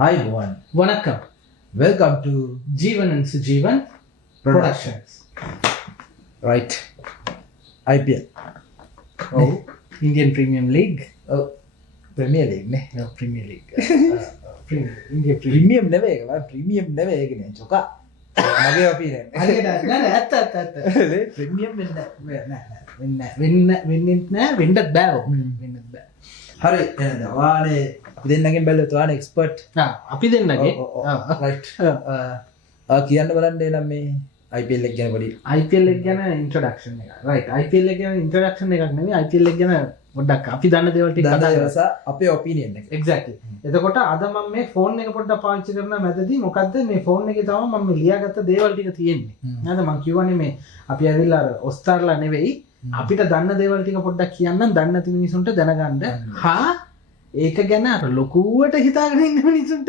Hi, Bhuvan. வணக்கம். Welcome to Jeevan and Sujeevan productions. Right IPL. Oh, Indian Premier League. Oh, Premier League ne. No, Premier League. India Premier. Premium නෙවෙයි ඒක. Premium නෙවෙයි ඒක නේ. චොකා. මගේ opinion. හරියට නෑ ඇත්ත. ප්‍රීමියම් වෙන්න වෙන්නත් නෑ වෙන්නත් බෑ. වෙන්නත් බෑ. හරි එහෙනම් ඔයානේ අපි දෙන්නගෙන් බැලුවොත් ඔයානේ එක්ස්පර්ට්. අපි දෙන්නගේ රයිට්. කියන්න බලන්න එනම් මේ IPL එක ගැන පොඩි IPL එක ගැන ඉන්ට්‍රොඩක්ෂන් එක. රයිට්. IPL එක ගැන ඉන්ට්‍රොඩක්ෂන් එකක් නෙවෙයි. IPL එක ගැන පොඩ්ඩක් අපි දන්න දේවල් ටික කතා කරමු. අපේ ඔපිනියන් එක. එක්සැක්ට්ලි. එතකොට අද මම මේ ෆෝන් එක පොඩ්ඩක් පාවිච්චි කරන මැදදී මොකද්ද මේ ෆෝන් එකේ තමයි මම ලියාගත්ත දේවල් ටික තියෙන්නේ. නේද? මම කියවනේ මේ අපි ඇවිල්ලා අර ඔස්තාර්ලා නෙවෙයි අපිට දන්න දේවල් ටික පොඩ්ඩක් කියන්නම් දන්නේ නැති මිනිසුන්ට දැනගන්න. හා ඒක ගැන අර ලොකුවට හිතාගෙන ඉන්න මිනිසුන්ට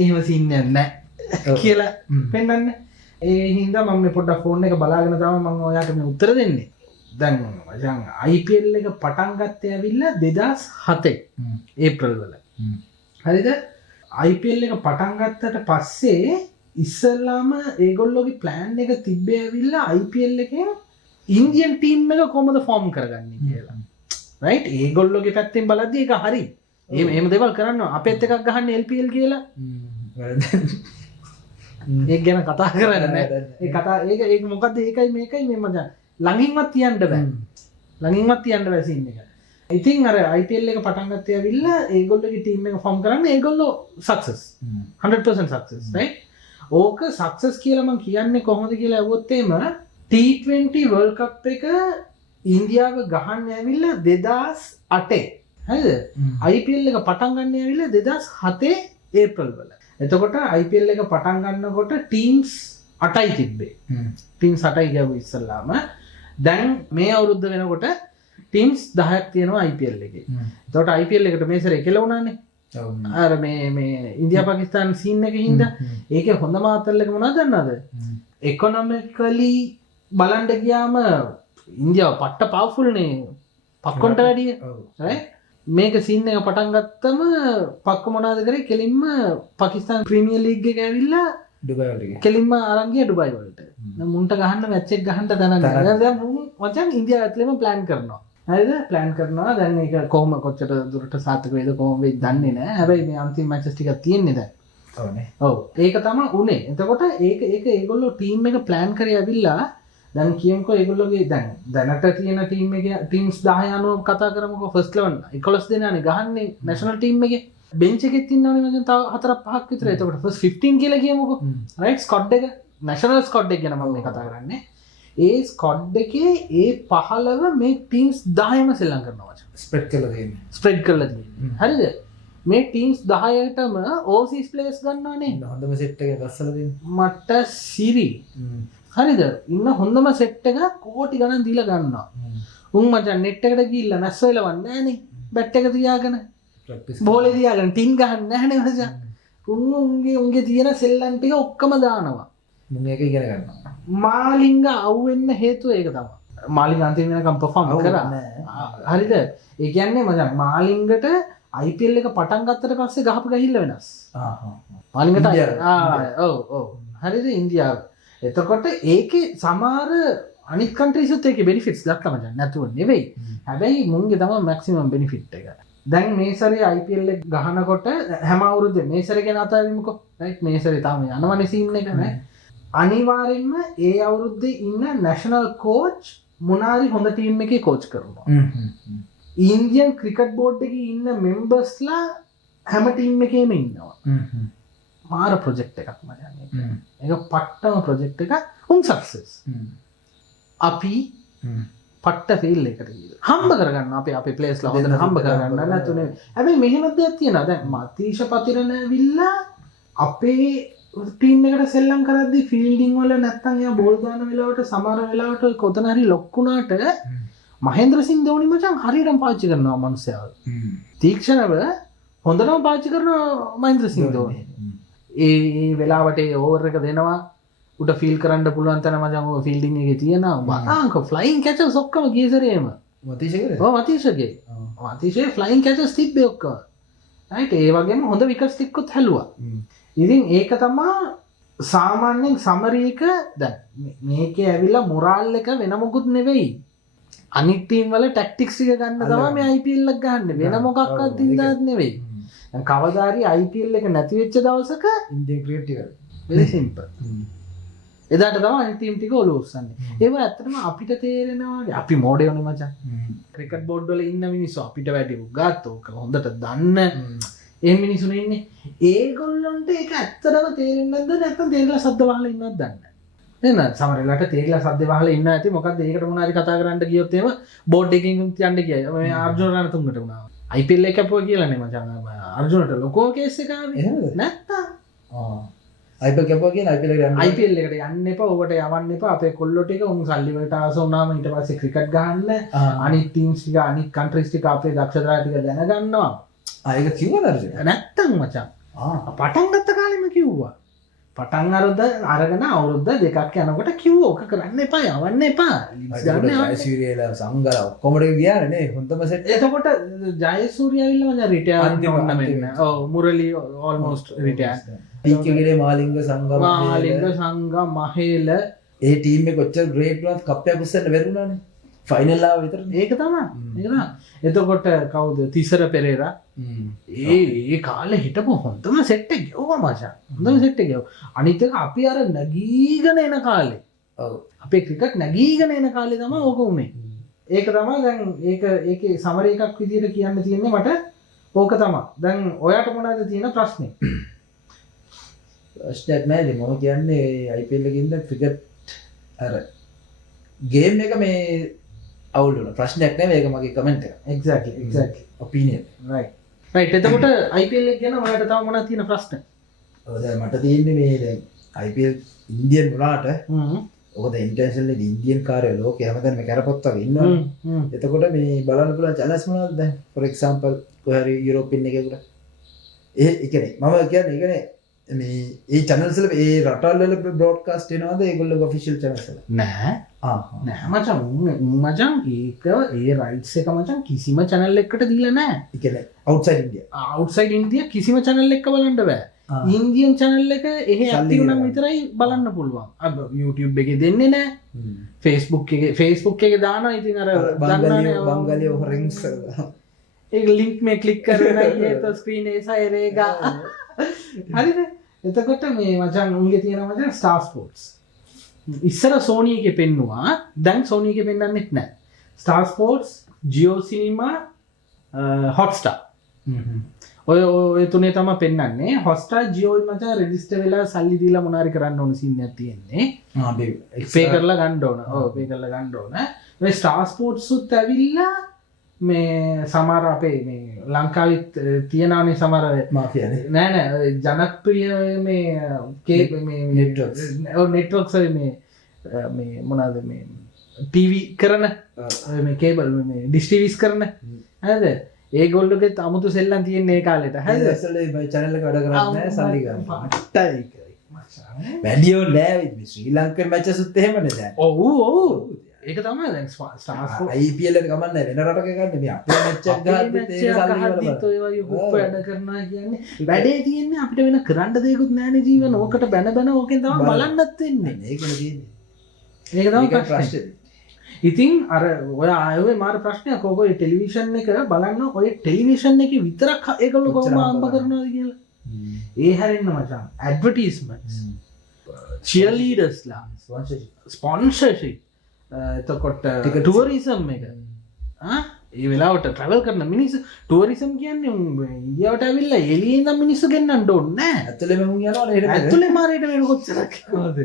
එහෙම සීන් එකක් නැහැ කියලා පෙන්නන්න. ඒ හින්දා මම මේ පොඩ්ඩක් ෆෝන් එක බලාගෙන තමයි මම ඔයාලට මේ උත්තර දෙන්නේ. දැන් මචං IPL එක පටන් ගත්තේ ඇවිල්ලා 2007 ඒප්‍රිල් වල. හරිද? IPL එක පටන් ගත්තට පස්සේ ඉස්සෙල්ලාම ඒගොල්ලෝගේ ප්ලෑන් එක තිබ්බේ ඇවිල්ලා IPL එකෙන් ඉන්දියන් ටීම් එක කොහොමද ෆෝම් කරගන්නේ කියලා. රයිට්? ඒගොල්ලෝගේ පැත්තෙන් බලද්දී ඒක හරි. එහෙම දේවල් කරනවා. අපෙත් එකක් ගහන්නේ LPL කියලා. ඒක ගැන කතා කරන්නේ නැහැ. ඒක මොකද්ද? ඒකයි මේකයි මේ මචං ළඟින්වත් තියන්න බෑ. ළඟින්වත් තියන්න බෑ සීන් එක. ඉතින් අර IPL එක පටන් ගත්තේ ඇවිල්ලා ඒගොල්ලෝගේ ටීම් එක ෆෝම් කරන්නේ ඒගොල්ලෝ සක්සස්. 100% සක්සස්. රයිට්? ඕක සක්සස් කියලා මම කියන්නේ කොහොමද කියලා අහුවොත් එහෙම T20 World Cup එක ඉන්දියාව ගහන්න ඇවිල්ලා 2008. හරිද? IPL එක පටන් ගන්න ඇවිල්ලා 2007 ඒප්‍රිල් වල. එතකොට IPL එක පටන් ගන්නකොට ටීම්ස් 8යි තිබ්බේ. ටීම්ස් 8යි ගියව ඉස්සල්ලාම. දැන් මේ අවුරුද්ද වෙනකොට ටීම්ස් 10ක් තියෙනවා IPL එකේ. එතකොට IPL එකට මේ සැරේ කෙලවුණානේ. අර මේ ඉන්දියා පාකිස්තාන් සීන් එකේ හින්දා ඒකේ හොඳම ආතල් එක මොනවද දන්නවද? ඉකොනොමිකලි බලන්න ගියාම ඉන්දියාව පට්ට පවර්ෆුල් නේ පක්කොන්ට වැඩිය. රයිට්? මේක සීන් එක පටන් ගත්තම පක්ක මොනවද කරේ කෙලින්ම පාකිස්තාන් ප්‍රීමියර් ලීග් එක ඇවිල්ලා ඩුබයි වලට කෙලින්ම අරන් ගියා ඩුබයි වලට. මුන්ට ගහන්න මැච් එක ගහන්න තැන නැහැ. දැන් මචං ඉන්දියාව ඇතුළේම ප්ලෑන් කරනවා. හරිද? ප්ලෑන් කරනවා. දැන් ඒක කොහොම කොච්චර දුරට සාර්ථක වේද කොහොම වෙයිද දන්නේ නැහැ. හැබැයි මේ අන්තිම මැචස් ටිකක් තියෙන්නේ දැන්. ඔව්නේ. ඔව්. ඒක තමයි උනේ. එතකොට ඒක ඒගොල්ලෝ ටීම් එක ප්ලෑන් කරේ ඇවිල්ලා දැන් කියමුකෝ ඒගොල්ලෝගේ දැන් දැනට තියෙන ටීම් එකේ ටීම්ස් 10 අනුව කතා කරමුකෝ ෆස්ට් 11 11 දෙනානේ ගහන්නේ නැෂනල් ටීම් එකේ. බෙන්ච් එකෙත් ඉන්නවනේ මචං තව 4-5ක් විතර. එතකොට ෆස්ට් 15 කියලා කියමුකෝ. රයිට්? ස්කොඩ් එක නැෂනල් ස්කොඩ් එක ගැන මම මේ කතා කරන්නේ. ඒ ස්කොඩ් එකේ ඒ 15 මේ ටීම්ස් 10ම සෙල්ලම් කරනවා මචං. ස්ප්‍රෙඩ් කරලා තියෙන්නේ. හරිද? මේ ටීම්ස් 10ටම ඕවර්සීස් ප්ලේයර්ස් ගන්නවනේ. හොඳම සෙට් එක ගස්සලා තියෙන්නේ. මට සිරි. හරිද? ඉන්න හොඳම සෙට් එක කෝටි ගණන් දීලා ගන්නවා. උන් මචං නෙට් එකට ගිහිල්ලා නැස්ස වෙලවන්නේ නැහනේ. බැට් එක තියාගෙන බෝලේ තියාගෙන ටින් ගහන්නේ නැහනේ මචං. උන්ගේ තියෙන සෙල්ලම් ටික ඔක්කොම දානවා. මුන් ඒක ඉගෙන ගන්නවා. මාලිංග අවුෙන්න හේතුව ඒක තමයි. මාලිංග අන්තිම වෙනකම් පර්ෆෝම් කරා. හරිද? ඒ කියන්නේ මචං මාලිංගට IPL එක පටන් ගත්තට පස්සේ ගහපු ගහිල්ල වෙනස්. මාලිංගට ඔව්. හරිද? ඉන්දියාව. එතකොට ඒකේ සමහර අනිත් කන්ට්‍රීස්ත් ඒකේ බෙනිෆිට්ස් ගත්තා මචං. නැතුව නෙවෙයි. හැබැයි මුන්ගේ තමයි මැක්සිමම් බෙනිෆිට් එක. දැන් මේ සැරේ IPL එක ගහනකොට හැම අවුරුද්දේ මේ සැරේ ගැන අතාරිමුකෝ. රයිට්? මේ සැරේ තාම යනවනේ සීන් එක නේ. අනිවාර්යෙන්ම ඒ අවුරුද්දේ ඉන්න නැෂනල් කෝච් මොනාරි හොඳ ටීම් එකේ කෝච් කරනවා. ඉන්දියන් ක්‍රිකට් බෝඩ් එකේ ඉන්න මෙම්බර්ස්ලා හැම ටීම් එකේම ඉන්නවා. මාර ප්‍රොජෙක්ට් එකක් මචං. ඒක පට්ටම ප්‍රොජෙක්ට් එකක්. උන් සක්සස්. අපි පට්ට ෆීල් එකට ගිහලා හම්බ කරගන්න අපේ ප්ලේයර්ස්ලා හොඳට හම්බ කරගන්න නැතුනේ. හැබැයි මෙහෙම දෙයක් තියෙනවා. දැන් මතීෂ පතිරණ ඇවිල්ලා අපේ ටීම් එකට සෙල්ලම් කරද්දී ෆීල්ඩින් වල නැත්තම් එයා බෝල් දාන වෙලාවට සමහර වෙලාවට කොතන හරි ලොක්ුණාට මහේන්ද්‍ර සිං ධෝනි මචං හරියටම පාවිච්චි කරනවා මනුස්සයව. තීක්ෂණව හොඳටම පාවිච්චි කරනවා මහේන්ද්‍ර සිං ධෝනි. ඒ වෙලාවට ඒ ඕවර් එක දෙනවා උට ෆීල් කරන්න පුළුවන් තැන මචං ඔය ෆීල්ඩින් එකේ තියෙනවා. බාංක ෆ්ලයින් කැචර්ස් ඔක්කොම ගිය සැරේම. මතීෂගේ? ඔව් මතීෂගේ. මතීෂේ ෆ්ලයින් කැචර්ස් තිබ්බේ ඔක්කොම. right? ඒ වගේම හොඳ විකට්ස් ටිකකුත් හැලුවා. ඉතින් ඒක තමා සාමාන්‍යයෙන් සමරීක දැන් මේකේ ඇවිල්ලා මොරාල් එක වෙන මොකුත් නෙවෙයි. අනිත් ටීම් වල ටැක්ටික්ස් ටික ගන්න තමයි මේ IPL එක ගන්න. වෙන මොකක්වත් දින්දාත් නෙවෙයි. දැන් කවදාරි IPL එක නැති වෙච්ච දවසක ඉන්දියන් ක්‍රිකට් ටික very simple. එදාට තමයි අනිත් ටීම් ටික ඔලුව උස්සන්නේ. ඒක ඇත්තටම අපිට තේරෙනවා අපි මෝඩයෝනේ මචං. ක්‍රිකට් බෝඩ් වල ඉන්න මිනිස්සු අපිට වැඩි උගාතෝක හොඳට දන්න ඒ මිනිසුන ඉන්නේ. ඒගොල්ලොන්ට ඒක ඇත්තටම තේරෙන්නේ නැද්ද නැත්නම් තේරලා සද්ද වහලා ඉන්නවද දන්නේ නැහැ. නේද? සමහරවිට තේරලා සද්ද වහලා ඉන්න ඇති. මොකද ඒකට මොනාරි කතා කරන්න ගියොත් එහෙම බෝඩ් එකකින් යන්න කියයි. මේ අර්ජුන රණතුංගට වුණා. IPL එක කැපුවා කියලා නේ මචං. අර්ජුනට ලොකෝ කේස් එකක් ආවේ. එහෙමද? නැත්තම්. IPL කැපුවා කියන IPL එකට යන්න. IPL එකට යන්න එපා. ඔබට යවන්න එපා. අපේ කොල්ලෝ ටික උන් සල්ලි වලට ආස වුණාම ඊට පස්සේ ක්‍රිකට් ගහන්න අනිත් ටීම්ස් ටික අනිත් කන්ට්‍රීස් ටික අපේ දක්ෂතාවය ටික දැනගන්නවා. ඒක කිව්වද අර්ජුන? නැත්තම් මචං. පටන් ගත්ත කාලෙම කිව්වා. පටන් අරගෙන අවුරුද්ද දෙකක් යනකොට කිව්වා ඔක කරන්න එපා යවන්න එපා. ලිග්ස් ගන්න යවන්න. ජයසූරියලා සංගල ඔක්කොම ටික ගියානේ නේ. හොඳම සෙට්. එතකොට ජයසූරිය ඇවිල්ලා මචං රිටයර් වෙන්න මෙන්න. ඔව් මුරලි ඕල්මෝස්ට් රිටයර්. ටීකේගේ මාලිංග සංගම මහේල ඒ ටීම් එක කොච්චර ග්‍රේට් වුණත් කප් එකක් උස්සන්න බැරි වුණානේ. ෆයිනල් ආව විතරනේ. ඒක තමයි. එතකොට කවුද තිසර පෙරේරා ඒ කාලේ හිටපු හොඳම සෙට් එක ගෙවුවා මචං. හොඳම සෙට් එක ගෙවුවා. අනිත් එක අපි අර නැගීගෙන එන කාලේ. ඔව්. අපේ ක්‍රිකට් නැගීගෙන එන කාලේ තමයි ඕක උනේ. ඒක තමයි දැන් ඒකේ සමරි එකක් විදියට කියන්න තියෙන්නේ මට ඕක තමයි. දැන් ඔයාට මොනවද තියෙන ප්‍රශ්නේ? ප්‍රශ්නයක් නැහැ. මම කියන්නේ IPL එකකින්ද ක්‍රිකට් අර ගේම් එක මේ අවුල් වුණා. ප්‍රශ්නයක් නෙවෙයි ඒක මගේ කමෙන්ට් එක. exactly opinion. right එතකොට IPL එක ගැන ඔයාලට තව මොනවද තියෙන ප්‍රශ්න? ඔව් දැන් මට තියෙන්නේ මේ දැන් IPL ඉන්දියන් වුණාට ඔක දැන් ඉන්ටර්නැෂනල් ඉන්දියන් කාර්යය ලෝකේ හැමදාම මේ කරපොත් වගේ ඉන්නවනේ. එතකොට මේ බලන්න පුළුවන් channels මොනවද දැන්? for example කොහරි යුරෝපියන් එකකට. ඒ කියන්නේ මම කියන්නේ මේ ඒ channels වල ඒ රටවල් වල බ්‍රෝඩ්කාස්ට් වෙනවද ඒගොල්ලෝගේ official channels වල? නෑ. නෑ මචං ඒක ඒ රයිට්ස් එක මචං කිසිම channel එකකට දීලා නෑ. ඒ කියන්නේ outside India. outside India කිසිම channel එකක බලන්න බෑ. Indian channel එක එහෙ ඇක්ටිව් නම් විතරයි බලන්න පුළුවන්. අර YouTube එකේ දෙන්නේ නෑ. Facebook එකේ දානවා ඉතින් අර බංගලිය රෙන්ස් ඒක link මේ click කරලා ये तो screen ऐसा रहेगा. හරිද? එතකොට මේ මචං උන්ගේ තියෙන මචං Star Sports. ඉස්සර Sony එකේ පෙන්නුවා. දැන් Sony එකේ පෙන්වන්නෙත් නැහැ. Star Sports, Jio Cinema, Hotstar. ඔය තුනේ තමයි පෙන්වන්නේ. Hotstar Jio මචං රෙජිස්ටර් වෙලා සල්ලි දීලා මොනාරි කරන්න ඕන සීන් එකක් තියෙන්නේ. පේ කරලා ගන්න ඕන. ඔව් පේ කරලා ගන්න ඕන. මේ Star Sports උත් ඇවිල්ලා මේ සමහර අපේ මේ ලංකාවෙත් තියෙනවානේ සමහර මාෆියානේ නෑ ජනප්‍රිය මේ නෙට්වර්ක්ස් මේ මොනවාද මේ ටීවී කරන මේ කේබල් මේ ඩිෂ් ටීවීස් කරන හරිද ඒගොල්ලෝගෙත් අමුතු සෙල්ලම් තියෙන ඒ කාලෙට හරිද ඇසලේ මේ channel එක වැඩ කරන්නේ නැහැ සල්ලි ගන්න වැඩියෝ නෑ ශ්‍රී ලංකන් මැචස් උත් එහෙමනේ දැන් ඔව් ඒක තමයි දැන් ස්ටාර්ස් IPL එක ගමන් නැහැ වෙන රටක ගන්න මේ අපේ මැච් එකක් ගහද්දිත් ඒක සල්ලි වල ඔය වගේ හුප් වැඩ කරනවා කියන්නේ වැඩේ තියෙන්නේ අපිට වෙන කරන්න දෙයක්වත් නැහැනේ ජීවන ඕකට බැන ඕකෙන් තමයි බලන්නත් වෙන්නේ ඒකනේ තියෙන්නේ ඒක තමයි ප්‍රශ්නේ ඉතින් අර ඔය ආයේ මාර ප්‍රශ්නයක් ඔය ටෙලිවිෂන් එක බලන්න ඔය ටෙලිවිෂන් එකේ විතරක් ඒගොල්ලෝ කොහොම ආම්බ කරනවද කියලා ඒ හැරෙන්න මචං ඇඩ්වර්ටයිස්මන්ට්ස් චියර්ලීඩර්ස්ලා ස්පොන්සර්ෂිප් එතකොට ටුවරිසම් එක ඒ වෙලාවට ට්‍රැවල් කරන මිනිස්සු ටුවරිසම් කියන්නේ ඉන්දියාවට ඇවිල්ලා එළියේ ඉඳන් මිනිස්සු ගෙන්නන්න ඕනේ නෑ ඇතුළේම මුන් යනවා නේද ඇතුළේ මාරේට වෙන කොච්චරක් යනවද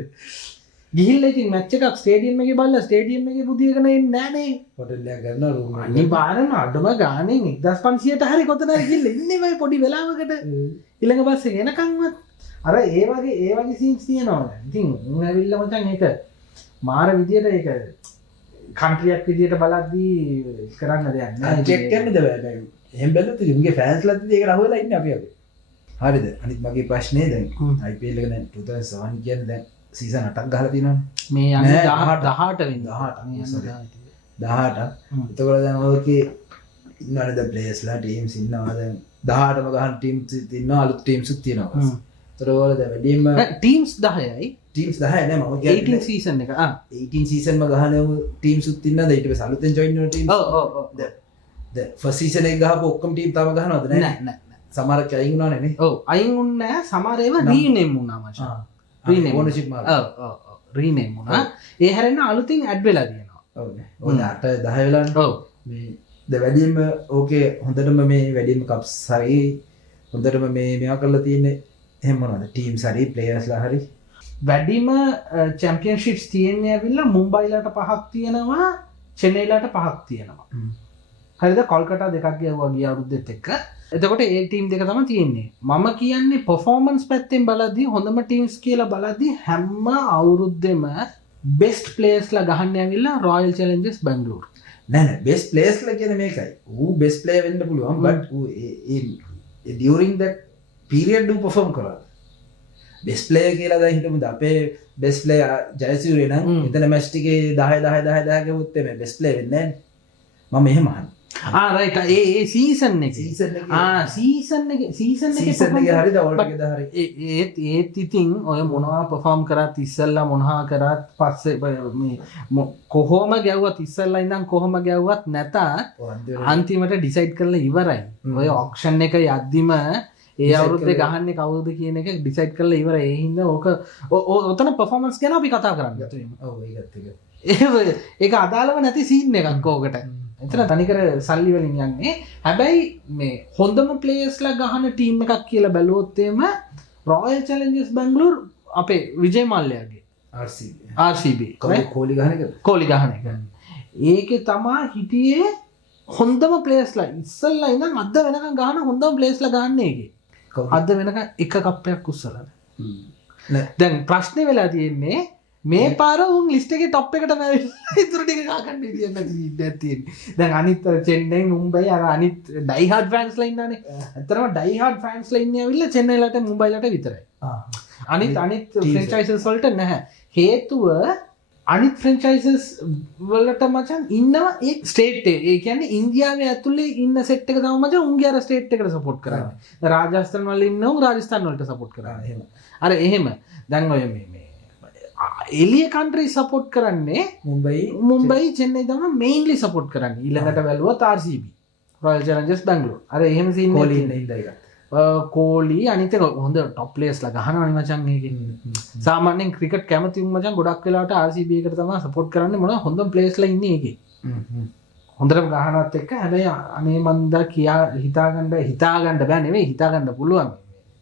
ගිහිල්ලා ඉතින් මැච් එකක් ස්ටේඩියම් එකේ බලලා ස්ටේඩියම් එකේ බුදියගෙන එන්නේ නෑනේ හොටෙල් එකක් ගන්නවා රූම් එක අනිවාර්යයෙන්ම අඩම ගානේ 1500ට හරි කොතනද ගිහිල්ලා ඉන්නේ වයි පොඩි වෙලාවකට ඊළඟ බස්සේ එනකන්වත් අර ඒ වගේ සීන්ස් තියෙනවා ඉතින් උන් ඇවිල්ලා මචං ඒක මාර විදියට ඒක කන්ට්‍රියක් විදියට බලද්දී කරන්න දෙයක් නෑ චෙක් කරන්නද බෑ එහෙම බැලුවොත් උන්ගේ ෆෑන්ස්ලාත් ඉතින් ඒක රහුවලා ඉන්නේ අපි හරිද අනිත් මගේ ප්‍රශ්නේ දැන් IPL එක දැන් 2007 කියන්නේ දැන් සීසන් 8ක් ගහලා තියෙනවනේ මේ යන්නේ 18 වෙනිදා 18 එතකොට දැන් ඔයකේ ඉන්නවනේ දැන් ප්ලේයර්ස්ලා ටීම්ස් ඉන්නවා දැන් 18ම ගහන ටීම්ස් ඉන්නවා අලුත් ටීම්ස් තියෙනවා. ඒතර වල දැන් වැඩිම ටීම්ස් 10යි ටීම්ස් 10 නෑ මම 18 සීසන් එක 18 සීසන් ම ගහන ටීම්ස් උත් ඉන්නද ඊට පස්සේ අලුතෙන් ජොයින් වෙන ටීම්ස් දැන් ෆස්ට් සීසන් එක ගහපු ඔක්කොම ටීම් තාම ගහනවද නෑ නෑ සමහරක් අයින් වුණානේ නේ ඔව් අයින් වුණේ නෑ සමහර ඒවා රීනේම් වුණා මචං රීනේම් ඕනර්ෂිප් මාර්ග ඔව් රීනේම් වුණා ඒ හැරෙන්න අලුතින් ඇඩ් වෙලා තියෙනවා ඔව් නේ ඔය 8 10 වෙලානේ ඔව් මේ ද වැඩිම ඕකේ හොඳටම මේ වැඩිම කප්ස් හරි හොඳටම මේ මෙයා කරලා තියෙන්නේ එහෙම මොනවද ටීම්ස් හරි ප්ලේයර්ස්ලා හරි වැඩිම චැම්පියන්ෂිප්ස් තියෙන්නේ ඇවිල්ලා මුම්බයිලට 5ක් තියෙනවා චෙන්නයිලට 5ක් තියෙනවා හරිද කොල්කටා දෙකක් ගියවා ගිය අවුරුද්දෙත් එක්ක එතකොට ඒ ටීම් දෙක තමයි තියෙන්නේ මම කියන්නේ පර්ෆෝමන්ස් පැත්තෙන් බලද්දී හොඳම ටීම්ස් කියලා බලද්දී හැම අවුරුද්දෙම බෙස්ට් ප්ලේයර්ස්ලා ගහන්න ඇවිල්ලා රොයල් චැලෙන්ජර්ස් බැංගලූරු නෑ බෙස් ප්ලේස්ලා කියන මේකයි ඌ බෙස් ප්ලේයර් වෙන්න පුළුවන් බට් ඌ ඒ ඩියුරින් දට් පීරියඩ් ඌ පර්ෆෝම් කරා බෙස් ප්ලේයර් කියලා දැන් හිතමුද අපේ බෙස් ප්ලේයර් ජයසූරිය නම් එතන මැච් ටිකේ 10 ගෙවුත් එමේ බෙස් ප්ලේයර් වෙන්නේ නෑනේ මම එහෙම අහන්නේ රයිට් ඒ සීසන් එක සීසන් එක හරිද ඕල්ටගෙද හරි ඒත් ඉතින් ඔය මොනවා පර්ෆෝම් කරත් ඉස්සල්ලා මොනවා කරත් පස්සේ කොහොම ගැව්වත් ඉස්සල්ලා ඉඳන් කොහොම ගැව්වත් නැතත් අන්තිමට ඩිසයිඩ් කරලා ඉවරයි ඔය ඔක්ෂන් එක යද්දිම ඒ අවුරුද්දේ ගහන්නේ කවුද කියන එක ඩිසයිඩ් කරලා ඉවරයි ඒ හින්දා ඕක ඔතන පර්ෆෝමන්ස් ගැන අපි කතා කරන්නේ ඔව් ඒකත් එක ඒක අදාළව නැති සීන් එකක් ඕකට එතන තනිකර සල්ලි වලින් යන්නේ හැබැයි මේ හොඳම ප්ලේයර්ස්ලා ගහන ටීම් එකක් කියලා බැලුවොත් එම රොයල් චැලෙන්ජර්ස් බැංගලූරු අපේ විජේ මල්ලයාගේ RCB කෝලි ගහන එක කෝලි ගහන එක ඒකේ තමා හිටියේ හොඳම ප්ලේයර්ස්ලා ඉස්සල්ලා ඉඳන් අද වෙනකන් ගහන හොඳම ප්ලේයර්ස්ලා ගහන්නේ ඒකේ අද වෙනකන් එක කප්පයක් උස්සලා නෑ දැන් ප්‍රශ්නේ වෙලා තියෙන්නේ මේ පාර උන් ලිස්ට් එකේ টොප් එකට මැවිලා ඉතුරු ටික ගහගන්න විදියක් නැති ඉඩක් තියෙන්නේ. දැන් අනිත් චෙන්නයි මුම්බයි අර අනිත් ඩයි හાર્ඩ් ෆෑන්ස්ලා ඉන්නනේ. ඇත්තටම ඩයි හાર્ඩ් ෆෑන්ස්ලා ඉන්නේ ඇවිල්ලා චෙන්නයිලට මුම්බයිලට විතරයි. අනිත් ෆ්‍රැන්චයිසස් වලට නැහැ. හේතුව අනිත් ෆ්‍රැන්චයිසස් වලට මචං ඉන්නවා ඒ ස්ටේට් එක. ඒ කියන්නේ ඉන්දියාවේ ඇතුලේ ඉන්න සෙට් එක තමයි මචං උන්ගේ අර ස්ටේට් එකට සපෝට් කරන්නේ. රාජස්ථාන වල ඉන්නව රාජස්ථාන වලට සපෝට් කරන්නේ. එහෙම. අර එහෙම. දැන් ඔය මේ එලිය කන්ට්‍රී සපෝට් කරන්නේ මුම්බයි චෙන්නයි තමයි මේන්ලි සපෝට් කරන්නේ ඊළඟට බැලුවොත් RCB රොයල් චැලෙන්ජර්ස් බැංගලූරු අර එහෙම සීන් කෝලි ඉන්න ඉඳලා කෝලි අනිත් එක හොඳ টොප් ප්ලේයර්ස්ලා ගහනවනේ මචං ඒකෙන් සාමාන්‍යයෙන් ක්‍රිකට් කැමති උන් මචං ගොඩක් වෙලාවට RCB එකට තමයි සපෝට් කරන්නේ මොනවා හොඳම ප්ලේයර්ස්ලා ඉන්නේ ඒකේ හොඳටම ගහනවත් එක්ක හැබැයි අනේ මන්ද කියා හිතාගන්න බෑ නෙවෙයි හිතාගන්න පුළුවන්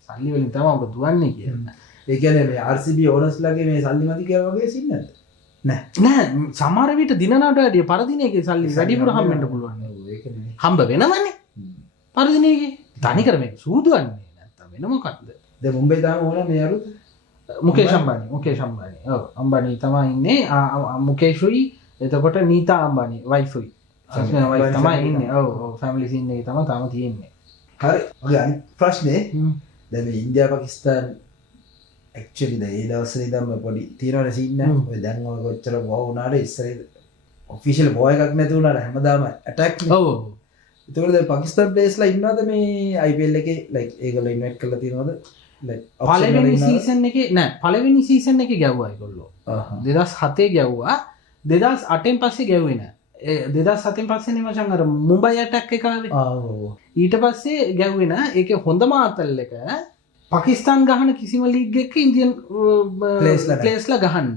සල්ලි වලින් තමයි ඔබ දුවන්නේ කියලා ඒ කියන්නේ මේ RCB ඕනර්ස්ලාගේ මේ සල්ලි මදි කියලා වගේ සීන් නැද්ද නෑ සමහර විට දිනනට වැඩිය පරදිනේකේ සල්ලි වැඩිපුර හම්බෙන්න පුළුවන් හම්බ වෙනවනේ පරදිනේකේ තනිකර මේක සූදුවන්නේ නැත්තම් වෙන මොකක්ද දැන් මුම්බයි තාම ඕන මේ අරුත් මුකේෂ් අම්බානි ඔව් අම්බානි තමයි ඉන්නේ මුකේෂුයි එතකොට නීතා අම්බානි වයිෆුයි තමයි ඉන්නේ ඔව් ෆැමිලි සීන් එකේ තමයි තාම තියෙන්නේ හරි ඔගේ අනිත් ප්‍රශ්නේ දැන් මේ ඉන්දියා පාකිස්තාන ඇක්චුවලි දැන් ඒ දවස්වල ඉඳන්ම පොඩි තියනවනේ සීන් එක ඔය දැන් ඔය කොච්චර වෝ වුණාට ඉස්සරේ ඔෆිෂියල් වෝ එකක් නැති වුණාට හැමදාම ඇටැක් නේ ඔව් ඒතකොට දැන් පාකිස්තාන ප්ලේයර්ස්ලා ඉන්නවද මේ IPL එකේ ලයික් ඒගොල්ලෝ ඉන්වයිට් කරලා තියෙනවද ලයික් පළවෙනි සීසන් එකේ නෑ පළවෙනි සීසන් එකේ ගැව්වා ඒගොල්ලෝ 2007 ගැව්වා 2008න් පස්සේ ගැව්වේ නෑ 2007න් පස්සේ නේ මචං අර මුම්බයි ඇටැක් එක ආවේ ඊට පස්සේ ගැව්වේ නෑ ඒකේ හොඳම ආතල් එක පාකිස්තාන් ගහන කිසිම ලීග් එකක ඉන්දියන් ප්ලේයර්ස්ලා ගහන්න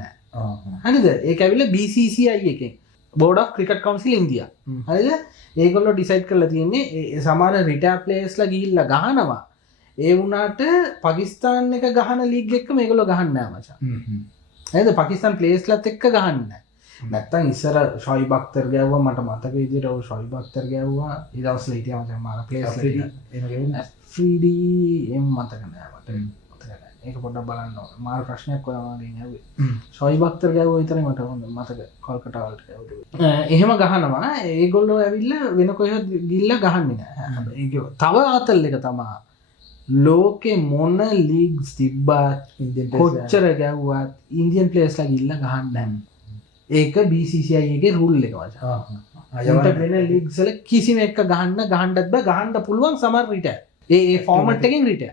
හරිද ඒක ඇවිල්ලා BCCI එකෙන් board of cricket council India හරිද ඒගොල්ලෝ ඩිසයිඩ් කරලා තියෙන්නේ සමහර රිටයර් ප්ලේයර්ස්ලා ගිහිල්ලා ගහනවා ඒ වුණාට පාකිස්තාන් එක ගහන ලීග් එකක මේගොල්ලෝ ගහන්නේ නැහැ මචං හරිද පාකිස්තාන් ප්ලේයර්ස්ලාත් එක්ක ගහන්නේ නැත්තම් ඉස්සර ෂොයිබ් අක්තර් ගැව්වා මට මතක විදිහට ඔය ෂොයිබ් අක්තර් ගැව්වා ඊ දවස්වල හිටියා මචං මාර ප්ලේයර්ස්ලා එම් මතක නෑ මට මතක නෑ ඒක පොඩ්ඩක් බලන්න ඕන මාර ප්‍රශ්නයක් ඔයා වගේ නෑවේ ෂොයිබ් අක්තර් ගැව්වා විතරයි මට මතක කොල්කටා වලට ගැව්වා එහෙම ගහනවා ඒගොල්ලෝ ඇවිල්ලා වෙන කොහෙවත් ගිහිල්ලා ගහන්නේ නෑ ඒක තව ආතල් එක තමයි ලෝකේ මොන ලීග්ස් තිබ්බත් කොච්චර ගැව්වත් ඉන්දියන් ප්ලේයර්ස්ලා ගිහිල්ලා ගහන්නේ නෑ ඒක BCCI එකේ රූල් එක වචන. වෙන ලීග්ස් වල කිසිම එක ගහන්නත් බෑ ගහන්න පුළුවන් සමහර රිටයර්. ඒ ෆෝමට් එකෙන් රිටය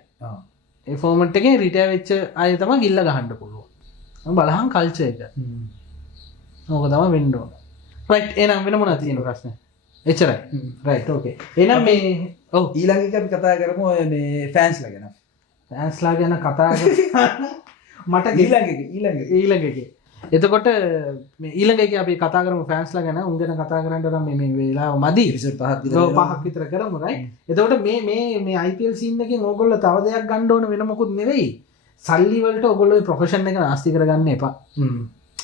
ඒ ෆෝමට් එකෙන් රිටය වෙච්ච අය තම ගිල්ල ගහන්ඩ පුළුව බලහන් කල්ච එක ඕක තම වෙන්ඩෝ රයි් එනම් වෙන මොන තියෙන ප්‍රශ්න එචරයි රයි් ඕකේ එනම් මේ ඔව ඊළඟ අපි කතා කරමු ඔය මේ ෆෑන්ස් ලගෙන ෆෑන්ස්ලා ගැන කතා මට ඊළඟගේ එතකොට ඊළඟ අපි කතා කරම ෆෑන්ස්ලා ගැන උන්ගෙන කතා කරන්නට මේ වෙලා මදී පහක් විතර කරමු රයි එතකොට මේ අයිපල් සින්නකින් ඕගොල්ල තව දෙයක් ගණ්ඩෝන වෙන මොකුත් නෙවෙයි සල්ලිවලට ඔගොල්ලො ප්‍රොෆෙෂන් එක නාස්ති කරගන්න එපා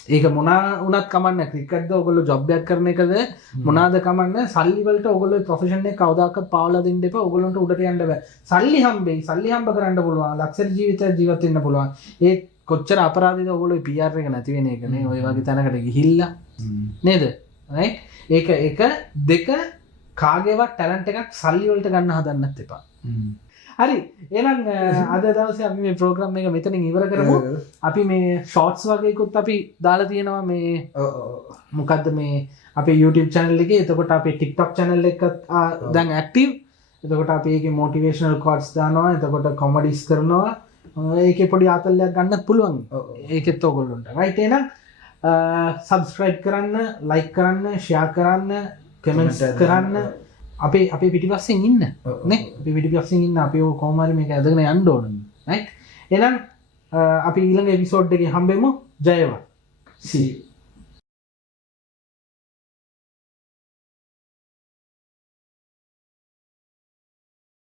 ඒක මොනා උනත් කමන්න ක්‍රිකට්ද ඔගොල්ලො ජොබ්යක් කරන එකද මොනාද කමන්න සල්ලිවලට ඔගොල්ලො ප්‍රොෆෙෂන් එක කවදාකත් පාවලා දෙන්න එපා ඔගොල්ලන්ට උඩට යන්න බෑ සල්ලි හම්බෙයි සල්ලි හම්බ කරන්න පුළුවන් ලක්ෂර ජීවිතයක් ජීවත් වෙන්න පුළුවන් ඒ කොච්චර අපරාධිද ඔගොල්ලෝ PR එක නැති වෙන එකනේ ඔය වගේ තැනකට ගිහිල්ලා නේද right ඒක එක දෙක කාගේවත් ටැලන්ට් එකක් සල්ලි වලට ගන්න හදන්නත් එපා හරි එහෙනම් අද දවසේ අපි මේ ප්‍රෝග්‍රෑම් එක මෙතනින් ඉවර කරමු අපි මේ ෂෝට්ස් වගේකුත් අපි දාලා තියෙනවා මේ මොකද්ද මේ අපේ YouTube channel එකේ එතකොට අපේ TikTok channel එකත් දැන් active එතකොට අපි ඒකේ motivational quotes දානවා එතකොට comedies කරනවා ඒකේ පොඩි ආතල්ලයක් ගන්නත් පුළුවන් ඒකෙත් ඔයගොල්ලන්ට රයිට් එහෙනම් සබ්ස්ක්‍රයිබ් කරන්න ලයික් කරන්න ෂෙයා කරන්න කමෙන්ට්ස් කරන්න අපේ පිටිපස්සෙන් ඉන්න නේ අපි පිටිපස්සෙන් ඉන්න අපි ඔය කොහොම හරි මේක ඇදගෙන යන්න ඕන රයිට් එහෙනම් අපි ඊළඟ එපිසෝඩ් එකේ හම්බෙමු ජයවා see you